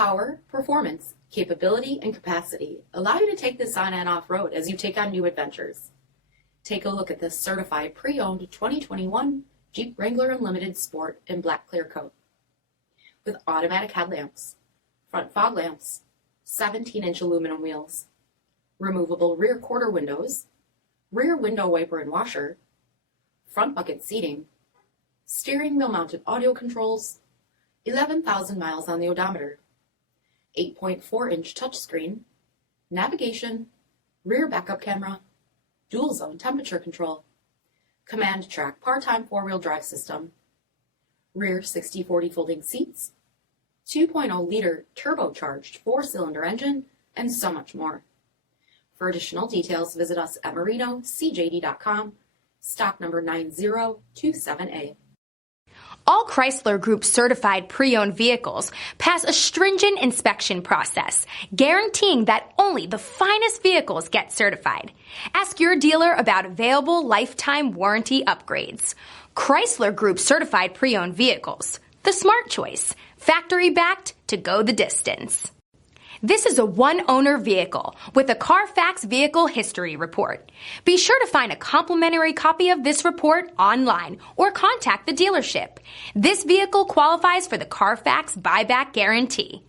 Power, performance, capability, and capacity allow you to take this on and off-road as you take on new adventures. Take a look at this certified pre-owned 2021 Jeep Wrangler Unlimited Sport in black clear coat. With automatic headlamps, front fog lamps, 17-inch aluminum wheels, removable rear quarter windows, rear window wiper and washer, front bucket seating, steering wheel mounted audio controls, 11,000 miles on the odometer, 8.4-inch touchscreen, navigation, rear backup camera, dual zone temperature control, command track part-time four-wheel drive system, rear 60/40 folding seats, 2.0-liter turbocharged four-cylinder engine, and so much more. For additional details, visit us at marinocjd.com, stock number 9027A. All Chrysler Group certified pre-owned vehicles pass a stringent inspection process, guaranteeing that only the finest vehicles get certified. Ask your dealer about available lifetime warranty upgrades. Chrysler Group certified pre-owned vehicles, the smart choice, factory backed to go the distance. This is a one-owner vehicle with a CARFAX vehicle history report. Be sure to find a complimentary copy of this report online or contact the dealership. This vehicle qualifies for the CARFAX buyback guarantee.